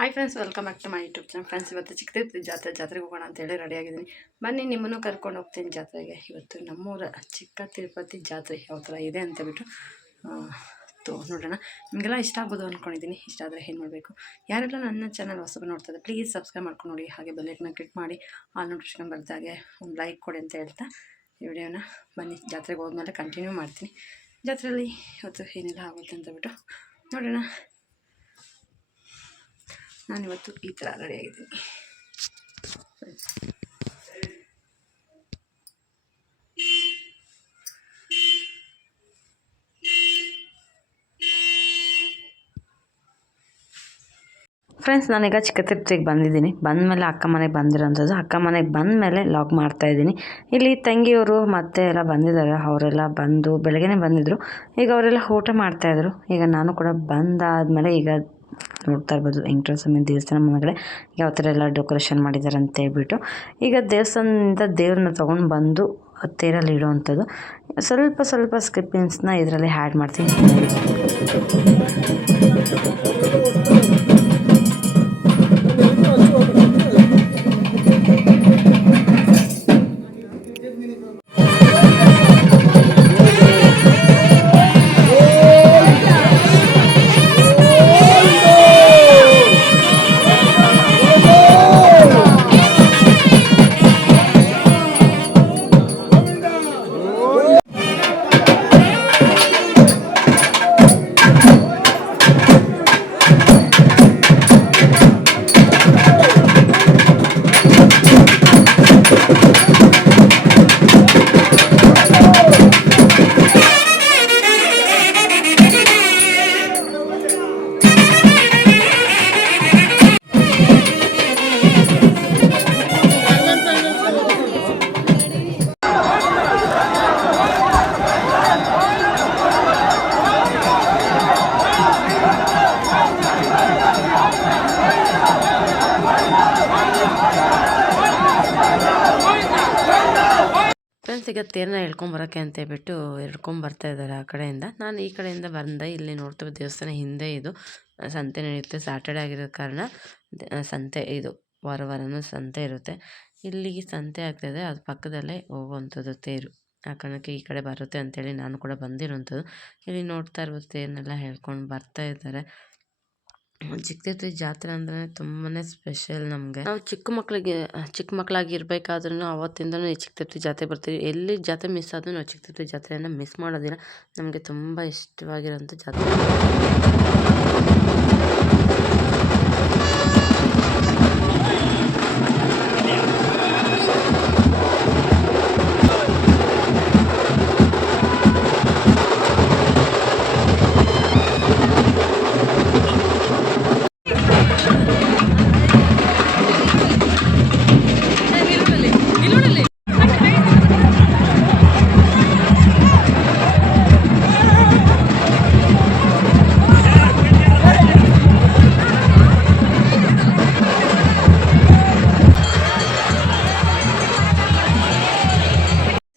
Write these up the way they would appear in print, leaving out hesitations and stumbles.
Hi friends, welcome back to my YouTube channel. Friends, ಇವತ್ತು ಚಿಕ್ಕತಿರ್ತಿ ಜಾತ್ರೆಗೆ ಹೋಗೋಣ ಅಂತೇಳಿ ರೆಡಿಯಾಗಿದ್ದೀನಿ. ಬನ್ನಿ, ನಿಮ್ಮನ್ನು ಕರ್ಕೊಂಡು ಹೋಗ್ತೀನಿ ಜಾತ್ರೆಗೆ. ಇವತ್ತು ನಮ್ಮೂರ ಚಿಕ್ಕ ತಿರುಪತಿ ಜಾತ್ರೆ ಯಾವ ಥರ ಇದೆ ಅಂತ ಬಿಟ್ಟು ನೋಡೋಣ. ನಿಮಗೆಲ್ಲ ಇಷ್ಟ ಆಗ್ಬೋದು ಅಂದ್ಕೊಂಡಿದ್ದೀನಿ. ಇಷ್ಟ ಆದರೆ ಏನು ಮಾಡಬೇಕು, ಯಾರೆಲ್ಲ ನನ್ನ ಚಾನಲ್ ಹೊಸಬ ನೋಡ್ತಾರೆ ಪ್ಲೀಸ್ ಸಬ್ಸ್ಕ್ರೈಬ್ ಮಾಡ್ಕೊಂಡು ನೋಡಿ. ಹಾಗೆ ಬೆಲ್ಲೈಕನ್ನ ಕ್ಲಿಕ್ ಮಾಡಿ ಆಲ್ ನೋಟಿಫಿಕೇಷನ್ ಬರ್ತಾಗೆ ಒಂದು ಲೈಕ್ ಕೊಡಿ ಅಂತ ಹೇಳ್ತಾ ಈ ವಿಡಿಯೋನ ಬನ್ನಿ ಜಾತ್ರೆಗೆ ಹೋದ್ಮೇಲೆ ಕಂಟಿನ್ಯೂ ಮಾಡ್ತೀನಿ. ಜಾತ್ರೆಯಲ್ಲಿ ಇವತ್ತು ಏನೆಲ್ಲ ಆಗುತ್ತೆ ಅಂತ ಬಿಟ್ಟು ನೋಡೋಣ. ನಾನಿವತ್ತು ಈ ಥರ ರೆಡಿಯಾಗಿದ್ದೀನಿ. ಫ್ರೆಂಡ್ಸ್, ನಾನೀಗ ಚಿಕ್ಕತಿರ್ತಿಗೆ ಬಂದಿದ್ದೀನಿ. ಬಂದಮೇಲೆ ಅಕ್ಕ ಮನೆಗೆ ಬಂದಿರೋಂಥದ್ದು. ಅಕ್ಕ ಮನೆಗೆ ಬಂದಮೇಲೆ ಲಾಗ್ ಮಾಡ್ತಾಯಿದ್ದೀನಿ. ಇಲ್ಲಿ ತಂಗಿಯವರು ಮತ್ತೆ ಎಲ್ಲ ಬಂದಿದ್ದಾರೆ. ಅವರೆಲ್ಲ ಬಂದು ಬೆಳಗ್ಗೆನೇ ಬಂದಿದ್ದರು. ಈಗ ಅವರೆಲ್ಲ ಊಟ ಮಾಡ್ತಾಯಿದ್ರು. ಈಗ ನಾನು ಕೂಡ ಬಂದಾದಮೇಲೆ ಈಗ ನೋಡ್ತಾ ಇರ್ಬೋದು ವೆಂಕಟೇಶ್ವರ ಸ್ವಾಮಿ ದೇವಸ್ಥಾನ ಮುಂದಗಡೆ ಯಾವ ಥರ ಎಲ್ಲ ಡೆಕೋರೇಷನ್ ಮಾಡಿದ್ದಾರೆ ಅಂತ ಹೇಳ್ಬಿಟ್ಟು ಈಗ ದೇವಸ್ಥಾನದಿಂದ ದೇವ್ರನ್ನ ತೊಗೊಂಡು ಬಂದು ತೇರಲ್ಲಿ ಇಡೋವಂಥದ್ದು. ಸ್ವಲ್ಪ ಸ್ಕಿಪ್ಪಿಂಗ್ಸ್ನ ಇದರಲ್ಲಿ ಆ್ಯಡ್ ಮಾಡ್ತೀನಿ. ಈಗ ತೇರನ್ನ ಹೇಳ್ಕೊಂಬರೋಕ್ಕೆ ಅಂತ ಹೇಳ್ಬಿಟ್ಟು ಬರ್ತಾ ಇದ್ದಾರೆ ಆ ಕಡೆಯಿಂದ. ನಾನು ಈ ಕಡೆಯಿಂದ ಬಂದೆ. ಇಲ್ಲಿ ನೋಡ್ತೇವೆ ದೇವಸ್ಥಾನ ಹಿಂದೆ ಇದು ಸಂತೆ ನಡೆಯುತ್ತೆ. ಸ್ಯಾಟರ್ಡೆ ಆಗಿರೋ ಕಾರಣ ಸಂತೆ ಇದು ವಾರನೂ ಸಂತೆ ಇರುತ್ತೆ. ಇಲ್ಲಿಗೆ ಸಂತೆ ಆಗ್ತಾಯಿದೆ, ಅದು ಪಕ್ಕದಲ್ಲೇ ಹೋಗುವಂಥದ್ದು ತೇರು. ಆ ಕಾರಣಕ್ಕೆ ಈ ಕಡೆ ಬರುತ್ತೆ ಅಂತೇಳಿ ನಾನು ಕೂಡ ಬಂದಿರೋವಂಥದ್ದು. ಇಲ್ಲಿ ನೋಡ್ತಾ ಇರ್ಬೋದು ತೇರನ್ನೆಲ್ಲ ಹೇಳ್ಕೊಂಡು ಬರ್ತಾ ಇದ್ದಾರೆ. ಚಿಕ್ಕತಿರ್ತಿ ಜಾತ್ರೆ ಅಂದರೆ ತುಂಬಾ ಸ್ಪೆಷಲ್ ನಮಗೆ. ನಾವು ಚಿಕ್ಕ ಮಕ್ಕಳಾಗಿ ಇರಬೇಕಾದ್ರೂ ಅವತ್ತಿಂದನೂ ಈ ಚಿಕ್ಕತಿರ್ತಿ ಜಾತ್ರೆ ಬರ್ತೀವಿ. ಎಲ್ಲಿ ಜಾತ್ರೆ ಮಿಸ್ ಆದರೂ ನಾವು ಚಿಕ್ಕತಿರ್ತಿ ಜಾತ್ರೆಯನ್ನು ಮಿಸ್ ಮಾಡೋದಿಲ್ಲ. ನಮಗೆ ತುಂಬ ಇಷ್ಟವಾಗಿರೋಂಥ ಜಾತ್ರೆ.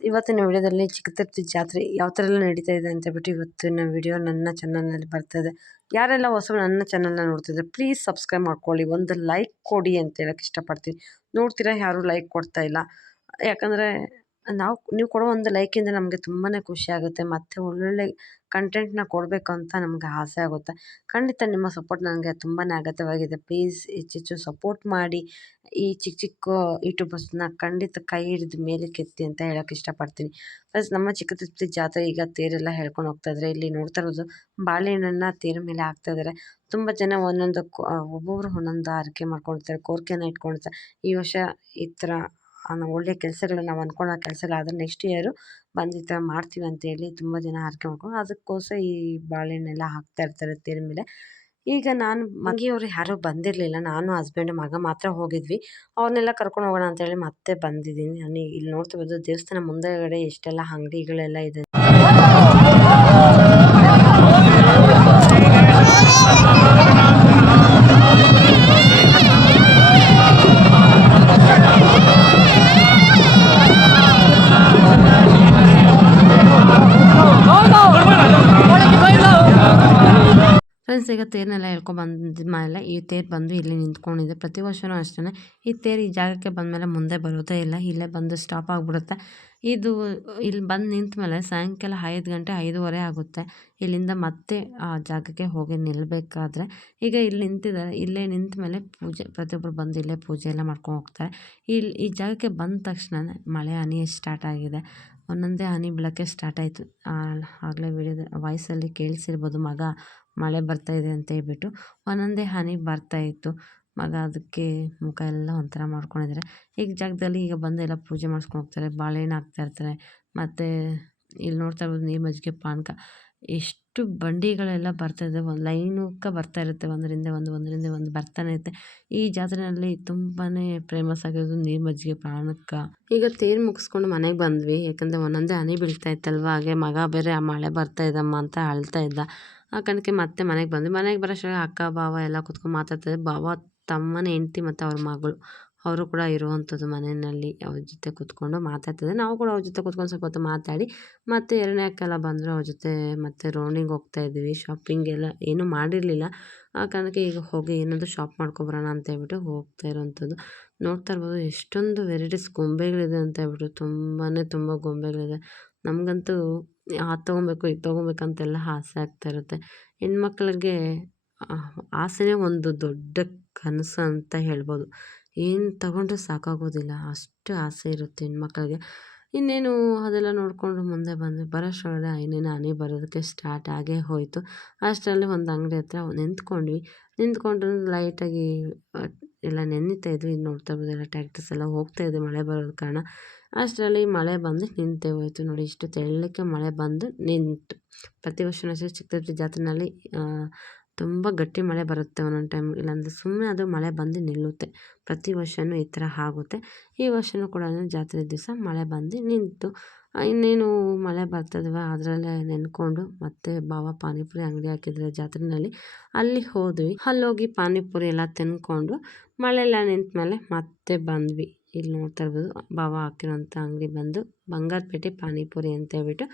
ಇವತ್ತಿನ ವಿಡಿಯೋದಲ್ಲಿ ಚಿಕ್ಕತಿರ್ತಿ ಜಾತ್ರೆ ಯಾವ ಥರ ಎಲ್ಲ ನಡೀತಾ ಇದೆ ಅಂತ ಹೇಳ್ಬಿಟ್ಟು ಇವತ್ತಿನ ವಿಡಿಯೋ ನನ್ನ ಚಾನಲ್ನಲ್ಲಿ ಬರ್ತಾಯಿದೆ. ಯಾರೆಲ್ಲ ಹೊಸ ನನ್ನ ಚಾನಲ್ನ ನೋಡ್ತಿದ್ರೆ ಪ್ಲೀಸ್ ಸಬ್ಸ್ಕ್ರೈಬ್ ಮಾಡ್ಕೊಳ್ಳಿ, ಒಂದು ಲೈಕ್ ಕೊಡಿ ಅಂತ ಹೇಳಕ್ಕೆ ಇಷ್ಟಪಡ್ತೀನಿ. ನೋಡ್ತೀರಾ ಯಾರೂ ಲೈಕ್ ಕೊಡ್ತಾ ಇಲ್ಲ. ಯಾಕಂದರೆ ನೀವು ಕೊಡೋ ಒಂದು ಲೈಕಿಂದ ನಮಗೆ ತುಂಬಾ ಖುಷಿ ಆಗುತ್ತೆ. ಮತ್ತು ಒಳ್ಳೊಳ್ಳೆ ಕಂಟೆಂಟ್ನ ಕೊಡಬೇಕು ಅಂತ ನಮಗೆ ಆಸೆ ಆಗುತ್ತೆ. ಖಂಡಿತ ನಿಮ್ಮ ಸಪೋರ್ಟ್ ನನಗೆ ತುಂಬಾ ಅಗತ್ಯವಾಗಿದೆ. ಪ್ಲೀಸ್ ಹೆಚ್ಚೆಚ್ಚು ಸಪೋರ್ಟ್ ಮಾಡಿ. ಈ ಚಿಕ್ಕ ಯೂಟ್ಯೂಬರ್ಸ್ನ ಖಂಡಿತ ಕೈ ಹಿಡಿದು ಮೇಲೆ ಕೆತ್ತಿ ಅಂತ ಹೇಳೋಕ್ಕೆ ಇಷ್ಟಪಡ್ತೀನಿ. ಪ್ಲಸ್ ನಮ್ಮ ಚಿಕ್ಕತಿರ್ತಿ ಜಾತ್ರೆ ಈಗ ತೇರೆಲ್ಲ ಹೇಳ್ಕೊಂಡು ಹೋಗ್ತಾಯಿದ್ರೆ ಇಲ್ಲಿ ನೋಡ್ತಾ ಇರೋದು ಬಾಳೆಹಣ್ಣನ್ನು ತೇರ ಮೇಲೆ ಹಾಕ್ತಾಯಿದ್ದಾರೆ. ತುಂಬ ಜನ ಒಬ್ಬೊಬ್ಬರು ಒಂದೊಂದು ಆರೈಕೆ ಮಾಡ್ಕೊಳ್ತಾರೆ, ಕೋರಿಕೆನ ಇಟ್ಕೊಳ್ತಾರೆ. ಈ ವರ್ಷ ಈ ಥರ ಒಳ್ಳೆಯ ಕೆಲಸಗಳನ್ನ ನಾವು ಅಂದ್ಕೊಳ್ಳೋ ಕೆಲಸಗಳಾದರೆ ನೆಕ್ಸ್ಟ್ ಇಯರು ಬಂದು ಈ ಥರ ಮಾಡ್ತೀವಿ ಅಂತೇಳಿ ತುಂಬ ಜನ ಆರೈಕೆ ಮಾಡ್ಕೊಂಡು ಅದಕ್ಕೋಸ್ಕರ ಈ ಬಾಳೆಹಣ್ಣೆಲ್ಲ ಹಾಕ್ತಾ ಇರ್ತಾರೆ ತೇರ ಮೇಲೆ. ಈಗ ನಾನು ಮಗಿಯವರು ಯಾರೂ ಬಂದಿರಲಿಲ್ಲ. ನಾನು ಹಸ್ಬೆಂಡ್ ಮಗ ಮಾತ್ರ ಹೋಗಿದ್ವಿ. ಅವ್ರನ್ನೆಲ್ಲ ಕರ್ಕೊಂಡು ಹೋಗೋಣ ಅಂತೇಳಿ ಮತ್ತೆ ಬಂದಿದ್ದೀನಿ. ನಾನು ಇಲ್ಲಿ ನೋಡ್ತಿರ್ಬೋದು ದೇವಸ್ಥಾನ ಮುಂದೆಗಡೆ ಎಷ್ಟೆಲ್ಲ ಅಂಗಡಿಗಳೆಲ್ಲ ಇದೆ. ಈಗ ತೇರನ್ನೆಲ್ಲ ಎಳ್ಕೊಂಡು ಮೇಲೆ ಈ ತೇರು ಬಂದು ಇಲ್ಲಿ ನಿಂತ್ಕೊಂಡಿದೆ. ಪ್ರತಿ ವರ್ಷವೂ ಅಷ್ಟೇ ಈ ತೇರು ಈ ಜಾಗಕ್ಕೆ ಬಂದಮೇಲೆ ಮುಂದೆ ಬರೋದೇ ಇಲ್ಲ, ಇಲ್ಲೇ ಬಂದು ಸ್ಟಾಪ್ ಆಗಿಬಿಡುತ್ತೆ. ಇದು ಇಲ್ಲಿ ಬಂದು ನಿಂತ ಮೇಲೆ ಸಾಯಂಕಾಲ 5 ಗಂಟೆ 5:15 ಆಗುತ್ತೆ. ಇಲ್ಲಿಂದ ಮತ್ತೆ ಆ ಜಾಗಕ್ಕೆ ಹೋಗಿ ನಿಲ್ಲಬೇಕಾದ್ರೆ ಈಗ ಇಲ್ಲಿ ನಿಂತಿದ್ದಾರೆ. ಇಲ್ಲೇ ನಿಂತ ಮೇಲೆ ಪೂಜೆ ಪ್ರತಿಯೊಬ್ಬರು ಬಂದು ಇಲ್ಲೇ ಪೂಜೆ ಎಲ್ಲ ಮಾಡ್ಕೊಂಡು ಹೋಗ್ತಾರೆ. ಈ ಜಾಗಕ್ಕೆ ಬಂದ ತಕ್ಷಣ ಮಳೆ ಹನಿ ಸ್ಟಾರ್ಟ್ ಆಗಿದೆ. ಒಂದೊಂದೇ ಹನಿ ಬೀಳೋಕ್ಕೆ ಸ್ಟಾರ್ಟ್ ಆಯಿತು. ಆಗಲೇ ವಿಡಿಯೋದ ವಾಯ್ಸಲ್ಲಿ ಕೇಳಿಸಿರ್ಬೋದು ಮಗ ಮಳೆ ಬರ್ತಾಯಿದೆ ಅಂತ ಹೇಳ್ಬಿಟ್ಟು ಒಂದೊಂದೇ ಹನಿ ಬರ್ತಾಯಿತ್ತು. ಮಗ ಅದಕ್ಕೆ ಮುಖ ಎಲ್ಲ ಒಂಥರ ಮಾಡ್ಕೊಂಡಿದ್ದಾರೆ. ಈಗ ಜಾಗದಲ್ಲಿ ಈಗ ಬಂದು ಎಲ್ಲ ಪೂಜೆ ಮಾಡಿಸ್ಕೊಂಡು ಹೋಗ್ತಾರೆ, ಬಾಳೆಹಣ್ಣು ಹಾಕ್ತಾಯಿರ್ತಾರೆ. ಮತ್ತು ಇಲ್ಲಿ ನೋಡ್ತಾ ಇರ್ಬೋದು ನೀರು ಮಜ್ಜಿಗೆ ಪಾನಕ ಎಷ್ಟು ಬಂಡಿಗಳೆಲ್ಲ ಬರ್ತಾಯಿದೆ, ಒಂದು ಲೈನುಕ್ಕೆ ಬರ್ತಾ ಇರುತ್ತೆ, ಒಂದರಿಂದ ಒಂದು ಬರ್ತಾನೆ ಇರುತ್ತೆ. ಈ ಜಾತ್ರೆಯಲ್ಲಿ ತುಂಬಾ ಫೇಮಸ್ ಆಗಿರೋದು ನೀರು ಮಜ್ಜಿಗೆ ಪಾನಕ. ಈಗ ತೇರು ಮುಗಿಸ್ಕೊಂಡು ಮನೆಗೆ ಬಂದ್ವಿ, ಯಾಕಂದರೆ ಒಂದೊಂದೇ ಹನಿ ಬೀಳ್ತಾ ಇತ್ತಲ್ವ. ಹಾಗೆ ಮಗ ಬೇರೆ ಆ ಮಳೆ ಬರ್ತಾ ಇದ್ದಮ್ಮ ಅಂತ ಅಳ್ತಾ ಇದ್ದ. ಆ ಕಣಕ್ಕೆ ಮತ್ತೆ ಮನೆಗೆ ಬಂದ್ವಿ. ಮನೆಗೆ ಬರೋಷ್ಟ್ರಾಗ ಅಕ್ಕ ಬಾವ ಎಲ್ಲ ಕೂತ್ಕೊಂಡು ಮಾತಾಡ್ತಾರೆ. ಬಾವ ತಮ್ಮನ ಹೆಂಡ್ತಿ ಮತ್ತು ಅವ್ರ ಮಗಳು ಅವರು ಕೂಡ ಇರುವಂಥದ್ದು ಮನೆಯಲ್ಲಿ. ಅವ್ರ ಜೊತೆ ಕೂತ್ಕೊಂಡು ಮಾತಾಡ್ತಿದ್ದೆ. ನಾವು ಕೂಡ ಅವ್ರ ಜೊತೆ ಕೂತ್ಕೊಂಡು ಸ್ವಲ್ಪ ಹೊತ್ತು ಮಾತಾಡಿ ಮತ್ತು 2ನೇ ಅಕ್ಕೆಲ್ಲ ಬಂದರು. ಅವ್ರ ಜೊತೆ ಮತ್ತೆ ರೌಂಡಿಂಗ್ ಹೋಗ್ತಾಯಿದ್ವಿ. ಶಾಪಿಂಗ್ ಎಲ್ಲ ಏನೂ ಮಾಡಿರಲಿಲ್ಲ. ಆ ಕಾರಣಕ್ಕೆ ಈಗ ಹೋಗಿ ಏನಾದರೂ ಶಾಪ್ ಮಾಡ್ಕೊಬರೋಣ ಅಂತ ಹೇಳ್ಬಿಟ್ಟು ಹೋಗ್ತಾ ಇರೋವಂಥದ್ದು. ನೋಡ್ತಾ ಇರ್ಬೋದು ಎಷ್ಟೊಂದು ವೆರೈಟೀಸ್ ಗೊಂಬೆಗಳಿದೆ ಅಂತ ಹೇಳ್ಬಿಟ್ಟು ತುಂಬ ಗೊಂಬೆಗಳಿದೆ. ನಮಗಂತೂ ಅದು ತೊಗೊಬೇಕು ಇದು ತೊಗೊಬೇಕಂತೆಲ್ಲ ಆಸೆ ಆಗ್ತಾ ಇರುತ್ತೆ. ಹೆಣ್ಮಕ್ಳಿಗೆ ಆಸೆನೇ ಒಂದು ದೊಡ್ಡ ಕನಸು ಅಂತ ಹೇಳ್ಬೋದು. ಏನು ತಗೊಂಡ್ರೆ ಸಾಕಾಗೋದಿಲ್ಲ, ಅಷ್ಟು ಆಸೆ ಇರುತ್ತೆ ಹೆಣ್ಮಕ್ಳಿಗೆ. ಇನ್ನೇನು ಅದೆಲ್ಲ ನೋಡಿಕೊಂಡು ಮುಂದೆ ಬಂದ್ವಿ. ಬರೋಷ್ಟ್ರೊಳಗಡೆ ಇನ್ನೇನು ಹನಿ ಬರೋದಕ್ಕೆ ಸ್ಟಾರ್ಟ್ ಆಗೇ ಹೋಯಿತು. ಅಷ್ಟರಲ್ಲಿ ಒಂದು ಅಂಗಡಿ ಹತ್ರ ನಿಂತ್ಕೊಂಡು ಲೈಟಾಗಿ ಎಲ್ಲ ನೆನೀತಾ ಇದ್ವಿ. ಇದು ನೋಡ್ತಾ ಇರ್ಬೋದು ಎಲ್ಲ ಟ್ಯಾಕ್ಟರ್ಸ್ ಎಲ್ಲ ಹೋಗ್ತಾಯಿದೆ ಮಳೆ ಬರೋದ ಕಾರಣ. ಅಷ್ಟರಲ್ಲಿ ಮಳೆ ಬಂದು ನಿಂತೇ ಹೋಯಿತು. ನೋಡಿ ಇಷ್ಟು ತೆಳ್ಳಕ್ಕೆ ಮಳೆ ಬಂದು ನಿಂತು. ಪ್ರತಿ ವರ್ಷವೂ ಅಷ್ಟೇ ಚಿಕ್ಕತಿರುಪತಿ ಜಾತ್ರೆಯಲ್ಲಿ ತುಂಬ ಗಟ್ಟಿ ಮಳೆ ಬರುತ್ತೆ ಒಂದೊಂದು ಟೈಮ್, ಇಲ್ಲಾಂದರೆ ಸುಮ್ಮನೆ ಅದು ಮಳೆ ಬಂದು ನಿಲ್ಲುತ್ತೆ. ಪ್ರತಿ ವರ್ಷವೂ ಈ ಥರ ಆಗುತ್ತೆ. ಈ ವರ್ಷವೂ ಕೂಡ ಜಾತ್ರೆ ದಿವಸ ಮಳೆ ಬಂದು ನಿಂತು. ಇನ್ನೇನು ಮಳೆ ಬರ್ತದವ ಅದರಲ್ಲೇ ನೆನ್ಕೊಂಡು ಮತ್ತೆ ಬಾವ ಪಾನಿಪುರಿ ಅಂಗಡಿ ಹಾಕಿದ್ರೆ ಜಾತ್ರೆಯಲ್ಲಿ, ಅಲ್ಲಿ ಹೋದ್ವಿ. ಅಲ್ಲೋಗಿ ಪಾನಿಪುರಿ ಎಲ್ಲ ತಿನ್ಕೊಂಡು ಮಳೆ ಎಲ್ಲ ನಿಂತ ಮೇಲೆ ಮತ್ತೆ ಬಂದ್ವಿ. ಇಲ್ಲಿ ನೋಡ್ತಾ ಇರ್ಬೋದು ಬಾವ ಹಾಕಿರೋಂಥ ಅಂಗಡಿ ಬಂದು ಬಂಗಾರಪೇಟೆ ಪಾನಿಪುರಿ ಅಂತ ಹೇಳ್ಬಿಟ್ಟು.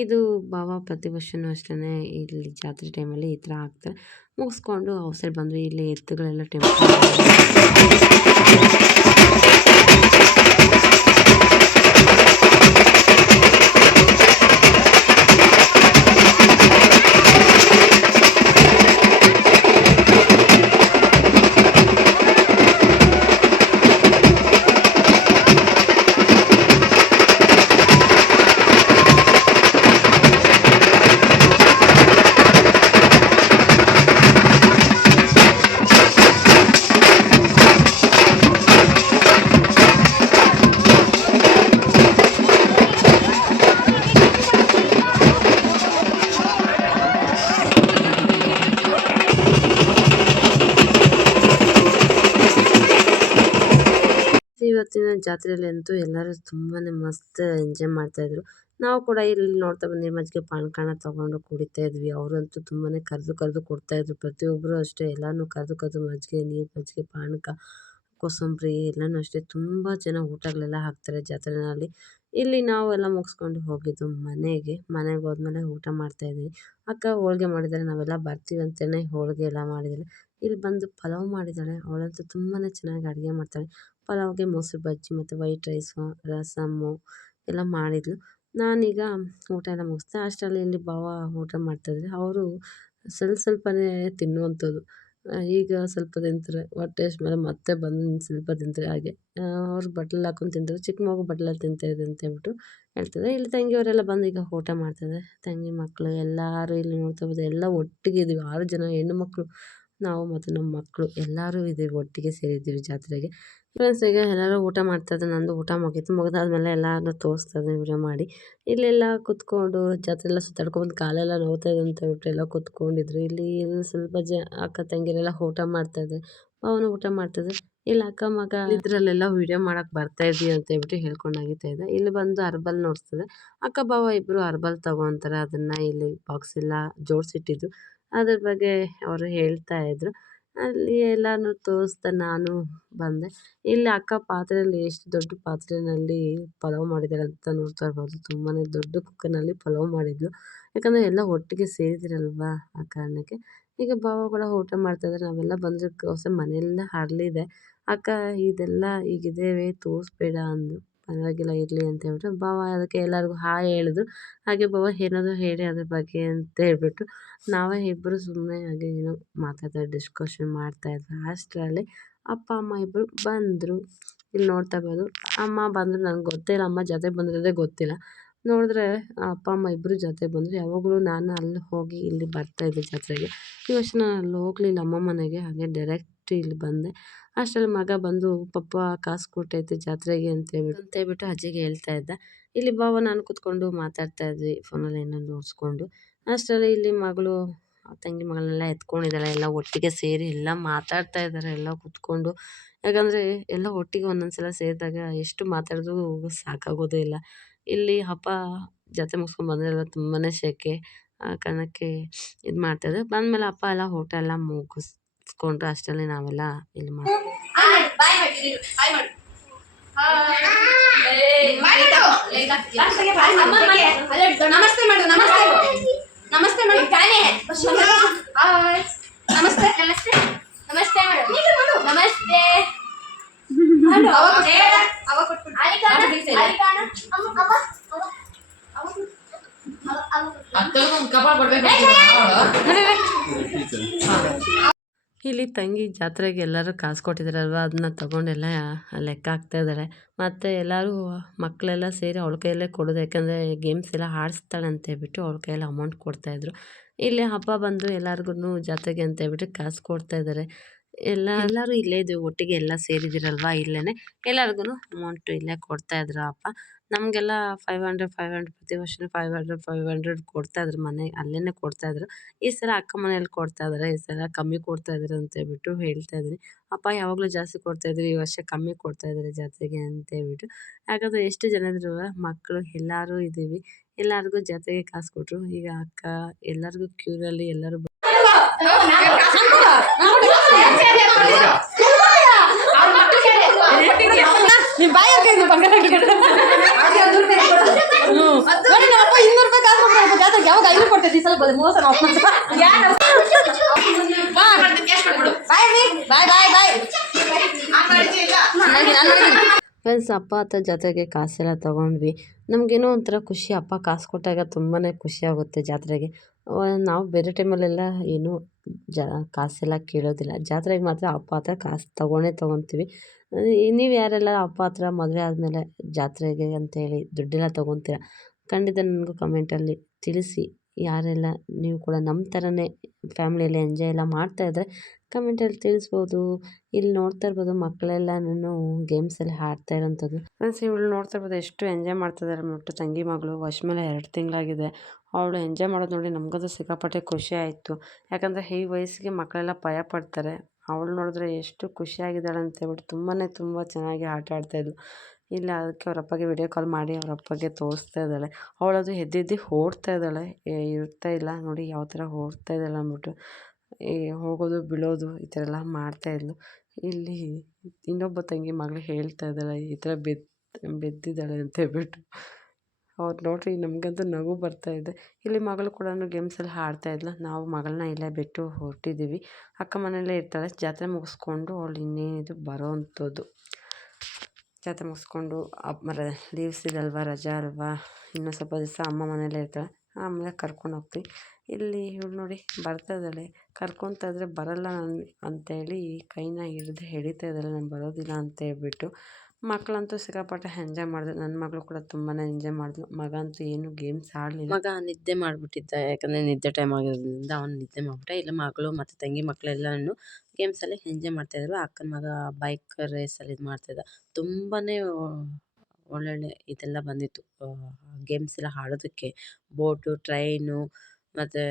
ಇದು ಬಾವ ಪ್ರತಿ ವರ್ಷವೂ ಅಷ್ಟೇ ಇಲ್ಲಿ ಜಾತ್ರೆ ಟೈಮಲ್ಲಿ ಈ ಥರ ಹಾಕ್ತಾರೆ. ಮುಗಿಸ್ಕೊಂಡು ಔಟ್ ಸೈಡ್ ಬಂದ್ವಿ. ಇಲ್ಲಿ ಎತ್ತುಗಳೆಲ್ಲ ಟೆಂಪಲ್ ಇವತ್ತಿನ ಜಾತ್ರೆಯಲ್ಲಿ ಅಂತೂ ಎಲ್ಲರೂ ತುಂಬಾ ಮಸ್ತ್ ಎಂಜಾಯ್ ಮಾಡ್ತಾಯಿದ್ರು. ನಾವು ಕೂಡ ಇಲ್ಲಿ ನೋಡ್ತಾ ಬಂದು ಮಜ್ಜಿಗೆ ಪಾನಕನ ತೊಗೊಂಡು ಕುಡಿತಾ ಇದ್ವಿ. ಅವರಂತೂ ತುಂಬಾ ಕರೆದು ಕೊಡ್ತಾಯಿದ್ರು. ಪ್ರತಿಯೊಬ್ಬರು ಅಷ್ಟೇ ಎಲ್ಲನೂ ಕರೆದು ಮಜ್ಜಿಗೆ, ನೀರು ಮಜ್ಜಿಗೆ, ಪಾನಕ, ಕೋಸಂಬರಿ ಎಲ್ಲನೂ ಅಷ್ಟೇ ತುಂಬ ಜನ ಊಟಗಳೆಲ್ಲ ಹಾಕ್ತಾರೆ ಜಾತ್ರೆಯಲ್ಲಿ. ಇಲ್ಲಿ ನಾವೆಲ್ಲ ಮುಗಿಸ್ಕೊಂಡು ಹೋಗಿದ್ದು ಮನೆಗೆ ಹೋದ್ಮೇಲೆ ಊಟ ಮಾಡ್ತಾಯಿದ್ವಿ. ಅಕ್ಕ ಹೋಳಿಗೆ ಮಾಡಿದ್ದಾರೆ, ನಾವೆಲ್ಲ ಬರ್ತೀವಿ ಅಂತಲೇ ಹೋಳಿಗೆ ಎಲ್ಲ ಮಾಡಿದ್ದಾರೆ. ಇಲ್ಲಿ ಬಂದು ಪಲಾವ್ ಮಾಡಿದ್ದಾಳೆ. ಅವಳಂತೂ ತುಂಬಾ ಚೆನ್ನಾಗಿ ಅಡುಗೆ ಮಾಡ್ತಾಳೆ. ಪಲಾವ್ಗೆ ಮೊಸರು ಬಜ್ಜಿ ಮತ್ತು ವೈಟ್ ರೈಸು, ರಸಮ್ಮು ಎಲ್ಲ ಮಾಡಿದ್ಲು. ನಾನೀಗ ಊಟ ಎಲ್ಲ ಮುಗಿಸ್ದೆ. ಅಷ್ಟರಲ್ಲಿ ಇಲ್ಲಿ ಬಾವ ಊಟ ಮಾಡ್ತಾಯಿದ್ರೆ ಅವರು ಸ್ವಲ್ಪನೇ ತಿನ್ನುವಂಥದ್ದು. ಈಗ ಸ್ವಲ್ಪ ತಿಂತಾರೆ, ಹೊಟ್ಟೆ ಮೇಲೆ ಮತ್ತೆ ಬಂದು ಸ್ವಲ್ಪ ತಿಂತಾರೆ. ಹಾಗೆ ಅವ್ರು ಬಟ್ಲಲ್ಲಿ ಹಾಕೊಂಡು ತಿಂತಾರೆ. ಚಿಕ್ಕ ಮಗು ಬಟ್ಲಲ್ಲಿ ತಿಂತಾಯಿದೆ ಅಂತ ಹೇಳ್ಬಿಟ್ಟು ಹೇಳ್ತಿದ್ದಾರೆ. ಇಲ್ಲಿ ತಂಗಿಯವರೆಲ್ಲ ಬಂದು ಈಗ ಊಟ ಮಾಡ್ತಿದ್ದಾರೆ. ತಂಗಿ ಮಕ್ಕಳು ಎಲ್ಲರೂ ಇಲ್ಲಿ ನೋಡ್ತಾ ಇರ್ಬೋದು. ಎಲ್ಲ ಒಟ್ಟಿಗೆ ಇದ್ದೀವಿ, 6 ಜನ ಹೆಣ್ಣು ಮಕ್ಕಳು, ನಾವು ಮತ್ತು ನಮ್ಮ ಮಕ್ಕಳು ಎಲ್ಲರೂ ಇದ್ದೀವಿ, ಒಟ್ಟಿಗೆ ಸೇರಿದ್ದೀವಿ ಜಾತ್ರೆಗೆ. ಫ್ರೆಂಡ್ಸ್ ಈಗ ಎಲ್ಲರೂ ಊಟ ಮಾಡ್ತಾಯಿದ್ದೆ. ನಂದು ಊಟ ಮುಗೀತು. ಮುಗಿದಾದ್ಮೇಲೆ ಎಲ್ಲನೂ ತೋರಿಸ್ತಾಯಿದ್ದೆ ವಿಡಿಯೋ ಮಾಡಿ. ಇಲ್ಲೆಲ್ಲ ಕುತ್ಕೊಂಡು ಜಾತ್ರೆ ಎಲ್ಲ ಸುತ್ತಾಡ್ಕೊಂಡು ಕಾಲೆಲ್ಲ ನೋವ್ತಾಯಿದೆ ಅಂತ ಹೇಳ್ಬಿಟ್ಟು ಎಲ್ಲ ಕುತ್ಕೊಂಡಿದ್ರು. ಇಲ್ಲಿ ಸ್ವಲ್ಪ ಅಕ್ಕ ತಂಗಿಯರೆಲ್ಲ ಊಟ ಮಾಡ್ತಾಯಿದ್ದಾರೆ. ಅವನು ಊಟ ಮಾಡ್ತಿದ್ದೆ. ಇಲ್ಲಿ ಅಕ್ಕ ಮಗ ಇದರಲ್ಲೆಲ್ಲ ವಿಡಿಯೋ ಮಾಡೋಕ್ಕೆ ಬರ್ತಾಯಿದ್ವಿ ಅಂತ ಹೇಳ್ಬಿಟ್ಟು ಹೇಳ್ಕೊಂಡು ಇದ್ದೆ. ಇಲ್ಲಿ ಬಂದು ಅರ್ಬಲ್ ನೋಡ್ತಿದ್ದೆ. ಅಕ್ಕ ಬಾವ ಇಬ್ಬರು ಅರ್ಬಲ್ ತೊಗೊತಾರೆ. ಅದನ್ನು ಇಲ್ಲಿ ಬಾಕ್ಸ್ ಎಲ್ಲ ಜೋಡಿಸಿಟ್ಟಿದ್ರು. ಅದ್ರ ಬಗ್ಗೆ ಅವರು ಹೇಳ್ತಾ ಇದ್ರು. ಅಲ್ಲಿ ಎಲ್ಲನೂ ತೋರಿಸ್ದೆ ನಾನು ಬಂದೆ. ಇಲ್ಲಿ ಅಕ್ಕ ಪಾತ್ರೆಯಲ್ಲಿ ಎಷ್ಟು ದೊಡ್ಡ ಪಾತ್ರೆಯಲ್ಲಿ ಪಲಾವ್ ಮಾಡಿದ್ದಾರೆ ಅಂತ ನೋಡ್ತಾ ಇರ್ಬೋದು. ತುಂಬಾ ದೊಡ್ಡ ಕುಕ್ಕರ್ನಲ್ಲಿ ಪಲಾವ್ ಮಾಡಿದ್ಲು. ಯಾಕಂದರೆ ಎಲ್ಲ ಒಟ್ಟಿಗೆ ಸೇರಿದ್ರಲ್ವ ಆ ಕಾರಣಕ್ಕೆ. ಈಗ ಭಾವ ಕೂಡ ಊಟ ಮಾಡ್ತಾಯಿದ್ದಾರೆ. ನಾವೆಲ್ಲ ಬಂದಕ್ಕೋಸ್ಕರ ಮನೆಯೆಲ್ಲ ಹರಳಿದೆ. ಅಕ್ಕ ಇದೆಲ್ಲ ಹೀಗಿದ್ದೇವೆ ತೋರಿಸ್ಬೇಡ ಅಂದರು. ಪರವಾಗಿಲ್ಲ ಇರಲಿ ಅಂತ ಹೇಳ್ಬಿಟ್ಟು ಭಾವ ಅದಕ್ಕೆ ಎಲ್ಲರಿಗೂ ಹಾಯ್ ಹೇಳಿದ್ರು. ಹಾಗೆ ಭಾವ ಏನಾದರೂ ಹೇಳಿ ಅದ್ರ ಬಗ್ಗೆ ಅಂತ ಹೇಳ್ಬಿಟ್ಟು ನಾವೇ ಇಬ್ಬರು ಸುಮ್ಮನೆ ಹಾಗೆ ಏನೋ ಮಾತಾಡ್ತಾ ಡಿಸ್ಕಷನ್ ಮಾಡ್ತಾಯಿದ್ವಿ. ಅಷ್ಟರಲ್ಲಿ ಅಪ್ಪ ಅಮ್ಮ ಇಬ್ಬರು ಬಂದರು. ಇಲ್ಲಿ ನೋಡ್ತಾ ಇರ್ಬೋದು ಅಮ್ಮ ಬಂದರು. ನನಗೆ ಗೊತ್ತೇ ಇಲ್ಲ ಅಮ್ಮ ಜೊತೆಗೆ ಬಂದಿರೋದೇ ಗೊತ್ತಿಲ್ಲ. ನೋಡಿದ್ರೆ ಅಪ್ಪ ಅಮ್ಮ ಇಬ್ಬರು ಜೊತೆಗೆ ಬಂದರು. ಯಾವಾಗಲೂ ನಾನು ಅಲ್ಲಿ ಹೋಗಿ ಇಲ್ಲಿ ಬರ್ತಾಯಿದ್ದೆ ಜಾತ್ರೆಗೆ. ಈ ವರ್ಷ ನಾನು ಅಲ್ಲಿ ಹೋಗಲಿಲ್ಲ ಅಮ್ಮ ಮನೆಗೆ, ಹಾಗೆ ಡೈರೆಕ್ಟ್ ಇಲ್ಲಿ ಬಂದೆ. ಅಷ್ಟರಲ್ಲಿ ಮಗ ಬಂದು ಪಪ್ಪ ಕಾಸು ಕೊಟ್ಟೈತೆ ಜಾತ್ರೆಗೆ ಅಂತೇಳ್ಬಿಟ್ಟು ಅಜ್ಜಿಗೆ ಹೇಳ್ತಾ ಇದ್ದ. ಇಲ್ಲಿ ಭಾವ ನಾನು ಕೂತ್ಕೊಂಡು ಮಾತಾಡ್ತಾ ಇದ್ವಿ ಫೋನಲ್ಲಿ ಏನೋ ನೋಡಿಸ್ಕೊಂಡು. ಅಷ್ಟರಲ್ಲಿ ಇಲ್ಲಿ ಮಗಳು ತಂಗಿ ಮಗಳನ್ನೆಲ್ಲ ಎತ್ಕೊಂಡಿದ್ದಾಳೆ. ಎಲ್ಲ ಒಟ್ಟಿಗೆ ಸೇರಿ ಎಲ್ಲ ಮಾತಾಡ್ತಾ ಇದ್ದಾರೆ ಎಲ್ಲ ಕೂತ್ಕೊಂಡು. ಯಾಕಂದರೆ ಎಲ್ಲ ಒಟ್ಟಿಗೆ ಒಂದೊಂದು ಸಲ ಸೇರಿದಾಗ ಎಷ್ಟು ಮಾತಾಡಿದ್ರೂ ಸಾಕಾಗೋದೇ ಇಲ್ಲ. ಇಲ್ಲಿ ಹಬ್ಬ ಜಾತ್ರೆ ಮುಗಿಸ್ಕೊಂಡು ಬಂದರೆಲ್ಲ ತುಂಬಾ ಸೆಕೆ. ಆ ಕಾರಣಕ್ಕೆ ಇದು ಮಾಡ್ತಾಯಿದ್ರು. ಬಂದಮೇಲೆ ಅಪ್ಪ ಎಲ್ಲ ಊಟ ಎಲ್ಲ ಮುಗಿಸ್ಕೊಂಡ್ರು. ಅಷ್ಟರಲ್ಲಿ ನಾವೆಲ್ಲ ಇಲ್ಲಿ ನಮಸ್ತೆ ಮಾಡು ನಮಸ್ತೆ ಮಾಡು ತಾನೇ ನಮಸ್ತೆ ನಮಸ್ತೆ ನಮಸ್ತೆ ಮಾಡು ನಮಸ್ತೆ ಇಲ್ಲಿ ತಂಗಿ ಜಾತ್ರೆಗೆ ಎಲ್ಲರೂ ಕಾಸು ಕೊಟ್ಟಿದ್ದಾರಲ್ವ ಅದನ್ನ ತೊಗೊಂಡೆಲ್ಲ ಲೆಕ್ಕ ಹಾಕ್ತಾ ಇದ್ದಾಳೆ. ಮತ್ತು ಎಲ್ಲರೂ ಮಕ್ಕಳೆಲ್ಲ ಸೇರಿ ಅವಳ ಕೈಯಲ್ಲೇ ಕೊಡೋದು. ಯಾಕಂದರೆ ಗೇಮ್ಸ್ ಎಲ್ಲ ಆಡಿಸ್ತಾಳೆ ಅಂತೇಳ್ಬಿಟ್ಟು ಅವಳ ಕೈಯಲ್ಲಿ ಅಮೌಂಟ್ ಕೊಡ್ತಾಯಿದ್ರು. ಇಲ್ಲಿ ಹಬ್ಬ ಬಂದು ಎಲ್ಲರಿಗೂ ಜಾತ್ರೆಗೆ ಅಂತೇಳ್ಬಿಟ್ಟು ಕಾಸು ಕೊಡ್ತಾಯಿದ್ದಾರೆ. ಎಲ್ಲರೂ ಇಲ್ಲೇ ಇದ್ದೀವಿ ಒಟ್ಟಿಗೆ ಎಲ್ಲ ಸೇರಿದ್ದೀರಲ್ವ ಇಲ್ಲೇ ಎಲ್ಲರಿಗೂ ಅಮೌಂಟು ಇಲ್ಲೇ ಕೊಡ್ತಾಯಿದ್ರು ಅಪ್ಪ. ನಮಗೆಲ್ಲ 500 ಪ್ರತಿ ವರ್ಷವೂ 500 ಕೊಡ್ತಾಯಿದ್ರು. ಅಲ್ಲೇ ಕೊಡ್ತಾಯಿದ್ರು. ಈ ಸಲ ಅಕ್ಕ ಮನೇಲಿ ಕೊಡ್ತಾಯಿದ್ದಾರೆ. ಈ ಸಲ ಕಮ್ಮಿ ಕೊಡ್ತಾಯಿದ್ದಾರೆ ಅಂತೇಳ್ಬಿಟ್ಟು ಹೇಳ್ತಾಯಿದ್ದೀನಿ. ಅಪ್ಪ ಯಾವಾಗಲೂ ಜಾಸ್ತಿ ಕೊಡ್ತಾಯಿದ್ರು, ಈ ವರ್ಷ ಕಮ್ಮಿ ಕೊಡ್ತಾಯಿದ್ದಾರೆ ಜಾತ್ರೆಗೆ ಅಂತೇಳ್ಬಿಟ್ಟು. ಯಾಕಂದರೆ ಎಷ್ಟು ಜನ ಇದ್ರು ಮಕ್ಕಳು ಎಲ್ಲರೂ ಇದ್ದೀವಿ. ಎಲ್ಲರಿಗೂ ಜಾತ್ರೆಗೆ ಕಾಸು ಕೊಟ್ಟರು. ಈಗ ಅಕ್ಕ ಎಲ್ಲರಿಗೂ ಕ್ಯೂರಲ್ಲಿ ಎಲ್ಲರೂ ಫ್ರೆಂಡ್ಸ್ ಅಪ್ಪ ಹತ್ರ ಜೊತೆಗೆ ಕಾಸೆಲ್ಲ ತೊಗೊಂಡ್ವಿ. ನಮಗೇನೋ ಒಂಥರ ಖುಷಿ. ಅಪ್ಪ ಕಾಸು ಕೊಟ್ಟಾಗ ತುಂಬಾ ಖುಷಿ ಆಗುತ್ತೆ ಜಾತ್ರೆಗೆ. ನಾವು ಬೇರೆ ಟೈಮಲ್ಲೆಲ್ಲ ಏನೂ ಕಾಸೆಲ್ಲ ಕೇಳೋದಿಲ್ಲ. ಜಾತ್ರೆಗೆ ಮಾತ್ರ ಅಪ್ಪ ಹತ್ರ ಕಾಸು ತೊಗೊತೀವಿ. ನೀವು ಯಾರೆಲ್ಲ ಅಪ್ಪ ಹತ್ರ ಮದುವೆ ಆದಮೇಲೆ ಜಾತ್ರೆಗೆ ಅಂತೇಳಿ ದುಡ್ಡೆಲ್ಲ ತೊಗೊತೀರಾ? ಖಂಡಿತ ನನಗೂ ಕಮೆಂಟಲ್ಲಿ ತಿಳಿಸಿ. ಯಾರೆಲ್ಲ ನೀವು ಕೂಡ ನಮ್ಮ ಥರನೇ ಫ್ಯಾಮಿಲಿಯಲ್ಲಿ ಎಂಜಾಯ್ ಎಲ್ಲ ಮಾಡ್ತಾಯಿದ್ರೆ ಕಮೆಂಟಲ್ಲಿ ತಿಳಿಸ್ಬೋದು. ಇಲ್ಲಿ ನೋಡ್ತಾ ಇರ್ಬೋದು ಮಕ್ಕಳೆಲ್ಲನೂ ಗೇಮ್ಸಲ್ಲಿ ಆಡ್ತಾ ಇರೋಂಥದ್ದು. ಫ್ರೆಂಡ್ಸ್ ಇವಳು ನೋಡ್ತಾ ಇರ್ಬೋದು ಎಷ್ಟು ಎಂಜಾಯ್ ಮಾಡ್ತಿದ್ದಾರೆ ಅಂದ್ಬಿಟ್ಟು. ತಂಗಿ ಮಗಳು ವರ್ಷ ಮೇಲೆ 2 ತಿಂಗಳಾಗಿದೆ. ಅವಳು ಎಂಜಾಯ್ ಮಾಡೋದು ನೋಡಿ ನಮಗದು ಸಿಕ್ಕಾಪಟ್ಟೆ ಖುಷಿ ಆಯಿತು. ಯಾಕಂದರೆ ಈ ವಯಸ್ಸಿಗೆ ಮಕ್ಕಳೆಲ್ಲ ಭಯ ಪಡ್ತಾರೆ. ಅವಳು ನೋಡಿದ್ರೆ ಎಷ್ಟು ಖುಷಿಯಾಗಿದ್ದಾಳೆ ಅಂತೇಳ್ಬಿಟ್ಟು ತುಂಬ ಚೆನ್ನಾಗಿ ಆಟ ಆಡ್ತಾಯಿದ್ಳು. ಇಲ್ಲ ಅದಕ್ಕೆ ಅವ್ರ ಅಪ್ಪಗೆ ವಿಡಿಯೋ ಕಾಲ್ ಮಾಡಿ ಅವ್ರ ಅಪ್ಪಗೆ ತೋರಿಸ್ತಾ ಇದ್ದಾಳೆ. ಅವಳದು ಎದ್ದು ಓಡ್ತಾ ಇದ್ದಾಳೆ. ಇರ್ತಾ ಇಲ್ಲ ನೋಡಿ ಯಾವ ಥರ ಓಡ್ತಾ ಇದ್ದಾಳೆ ಅಂದ್ಬಿಟ್ಟು. ಹೋಗೋದು ಬೀಳೋದು ಈ ಥರ ಎಲ್ಲ ಮಾಡ್ತಾಯಿದ್ಲು. ಇಲ್ಲಿ ಇನ್ನೊಬ್ಬ ತಂಗಿ ಮಗಳು ಹೇಳ್ತಾ ಇದ್ದಾಳೆ ಈ ಥರ ಬೆದ್ದಿದ್ದಾಳೆ ಅಂತೇಳ್ಬಿಟ್ಟು. ಅವ್ರು ನೋಡ್ರಿ ನಮಗಂತೂ ನಗು ಬರ್ತಾಯಿದೆ. ಇಲ್ಲಿ ಮಗಳು ಕೂಡ ಗೇಮ್ಸಲ್ಲಿ ಆಡ್ತಾಯಿದ್ಲು. ನಾವು ಮಗಳನ್ನ ಇಲ್ಲೇ ಬಿಟ್ಟು ಹೊರಟಿದ್ದೀವಿ. ಅಕ್ಕ ಮನೆಯಲ್ಲೇ ಇರ್ತಾಳೆ. ಜಾತ್ರೆ ಮುಗಿಸ್ಕೊಂಡು ಅವಳು ಇನ್ನೇನಿದು ಬರೋ ಅಂಥದ್ದು. ಜಾತ್ರೆ ಮುಗಿಸ್ಕೊಂಡು ಲೀವ್ಸ್ ಇದಲ್ವ, ರಜಾ ಅಲ್ವಾ, ಇನ್ನೂ ಸ್ವಲ್ಪ ದಿವಸ ಅಮ್ಮ ಮನೆಯಲ್ಲೇ ಇರ್ತಾಳೆ. ಆಮೇಲೆ ಕರ್ಕೊಂಡು ಹೋಗ್ತೀವಿ. ಇಲ್ಲಿ ಇವಳು ನೋಡಿ ಬರ್ತಾ ಇದ್ದಾಳೆ. ಕರ್ಕೊತಾ ಇದ್ದರೆ ಬರಲ್ಲ ಅಂತೇಳಿ ಕೈನ ಹಿಡಿದು ಎಳಿತಾ ಇದ್ದಾಳೆ, ನಾನು ಬರೋದಿಲ್ಲ ಅಂತೇಳ್ಬಿಟ್ಟು. ಮಕ್ಕಳಂತೂ ಸಿಕ್ಕಾಪಟ್ಟೆ ಎಂಜಾಯ್ ಮಾಡಿದ್ರು. ನನ್ನ ಮಗಳು ಕೂಡ ತುಂಬಾ ಎಂಜಾಯ್ ಮಾಡಿದ್ಲು. ಮಗ ಅಂತೂ ಏನು ಗೇಮ್ಸ್ ಆಡಲಿಲ್ಲ. ಮಗ ನಿದ್ದೆ ಮಾಡಿಬಿಟ್ಟಿದ್ದ. ಯಾಕಂದರೆ ನಿದ್ದೆ ಟೈಮ್ ಆಗಿರೋದ್ರಿಂದ ಅವನು ನಿದ್ದೆ ಮಾಡಿಬಿಟ್ಟ. ಇಲ್ಲ ಮಗಳು ಮತ್ತು ತಂಗಿ ಮಕ್ಕಳೆಲ್ಲನೂ ಗೇಮ್ಸಲ್ಲಿ ಎಂಜಾಯ್ ಮಾಡ್ತಾಯಿದ್ರು. ಅಕ್ಕನ ಮಗ ಬೈಕ್ ರೇಸಲ್ಲಿ ಇದು ಮಾಡ್ತಾಯಿದ್ದ. ತುಂಬಾ ಒಳ್ಳೊಳ್ಳೆ ಇದೆಲ್ಲ ಬಂದಿತ್ತು ಗೇಮ್ಸ್ ಎಲ್ಲ ಆಡೋದಕ್ಕೆ. ಬೋಟು, ಟ್ರೈನು ಮತ್ತು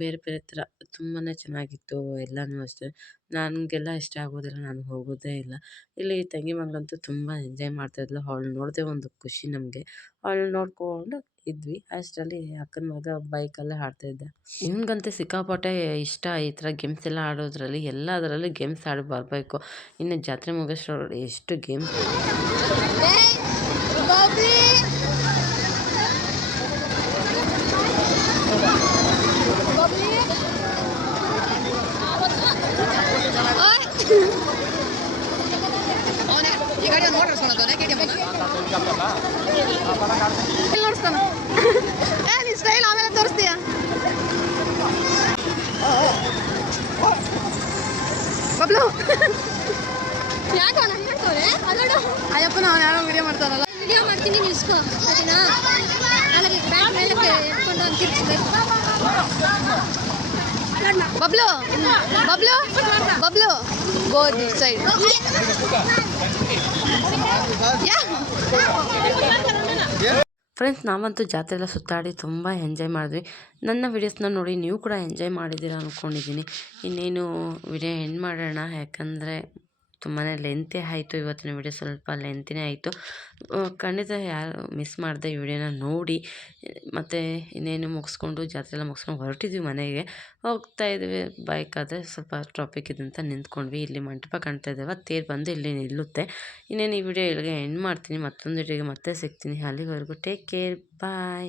ಬೇರೆ ಥರ ತುಂಬಾ ಚೆನ್ನಾಗಿತ್ತು ಎಲ್ಲನೂ ಅಷ್ಟೇ. ನನಗೆಲ್ಲ ಇಷ್ಟ ಆಗೋದಿಲ್ಲ, ನಾನು ಹೋಗೋದೇ ಇಲ್ಲ. ಇಲ್ಲಿ ತಂಗಿ ಮಗಳಂತೂ ತುಂಬ ಎಂಜಾಯ್ ಮಾಡ್ತಾಯಿದ್ಲು. ಅವಳು ನೋಡಿದೆ ಒಂದು ಖುಷಿ ನಮಗೆ. ಅವಳು ನೋಡ್ಕೊಂಡು ಇದ್ವಿ. ಅಷ್ಟರಲ್ಲಿ ಅಕ್ಕನ ಮಗ ಬೈಕಲ್ಲೇ ಆಡ್ತಾಯಿದ್ದ. ಇವನಿಗಂತೂ ಸಿಕ್ಕಾಪಟ್ಟೆ ಇಷ್ಟ ಈ ಥರ ಗೇಮ್ಸ್ ಎಲ್ಲ ಆಡೋದ್ರಲ್ಲಿ. ಎಲ್ಲದರಲ್ಲಿ ಗೇಮ್ಸ್ ಆಡಿ ಬರಬೇಕು. ಇನ್ನು ಜಾತ್ರೆ ಮುಗಿಸ್ರು ಎಷ್ಟು ಗೇಮ್ಸ್ ನೋಡಿಸ್ತಾನ ನೀ ಸ್ಟೈಲ್ ಆಮೇಲೆ ತೋರಿಸ್ತೀಯ ಬಬ್ಲು ಯಾಕೆ ಅವ್ನು ಮಾಡ್ತವ್ರೆ ಅಲ್ಲೋಡು ಅಯ್ಯಪ್ಪನ ಅವ್ನು ಯಾರೋ ವಿಡಿಯೋ ಮಾಡ್ತಾರಲ್ಲ ವಿಡಿಯೋ ಮಾಡ್ತೀನಿ ನಿಲ್ಸ್ಕೊ ಸರಿನಾ ಅಲ್ಲಿಗೆ ಬ್ಯಾಗ್ ಮೇಲೆ ಎತ್ಕೊಂಡು ಅವ್ನು ತಿರ್ಗಿಸ್ಬೇಕು Bablu Bablu Bablu go this side friends ನಾವಂತೂ ಜಾತ್ರೆ ಎಲ್ಲ ಸುತ್ತಾಡಿ ತುಂಬ ಎಂಜಾಯ್ ಮಾಡಿದ್ವಿ. ನನ್ನ ವೀಡಿಯೋಸ್ನ ನೋಡಿ ನೀವು ಕೂಡ ಎಂಜಾಯ್ ಮಾಡಿದ್ದೀರಾ ಅಂದ್ಕೊಂಡಿದ್ದೀನಿ. ಇನ್ನೇನು ವಿಡಿಯೋ ಎಂಡ್ ಮಾಡೋಣ, ಯಾಕಂದರೆ ತುಂಬಾ ಲೆಂತಿ ಆಯಿತು. ಇವತ್ತಿನ ವಿಡಿಯೋ ಸ್ವಲ್ಪ ಲೆಂತಿನೇ ಆಯಿತು. ಖಂಡಿತ ಯಾರು ಮಿಸ್ ಮಾಡದೆ ಈ ವಿಡಿಯೋನ ನೋಡಿ. ಮತ್ತು ಇನ್ನೇನು ಮುಗಿಸ್ಕೊಂಡು ಜಾತ್ರೆ ಎಲ್ಲ ಮುಗಿಸ್ಕೊಂಡು ಹೊರಟಿದ್ವಿ ಮನೆಗೆ. ಹೋಗ್ತಾ ಇದ್ವಿ ಬೈಕಾದರೆ ಸ್ವಲ್ಪ ಟ್ರಾಫಿಕ್ ಇದೆ ಅಂತ ನಿಂತ್ಕೊಂಡ್ವಿ. ಇಲ್ಲಿ ಮಂಟಪ ಕಾಣ್ತಾ ಇದ್ದಾವೆ, ತೇರು ಬಂದು ಇಲ್ಲಿ ನಿಲ್ಲುತ್ತೆ. ಇನ್ನೇನು ಈ ವಿಡಿಯೋ ಇಲ್ಲಿಗೆ ಎಂಡ್ ಮಾಡ್ತೀನಿ. ಮತ್ತೊಂದು ವಿಡಿಯೋಗೆ ಮತ್ತೆ ಸಿಗ್ತೀನಿ. ಅಲ್ಲಿವರೆಗೂ ಟೇಕ್ ಕೇರ್, ಬಾಯ್.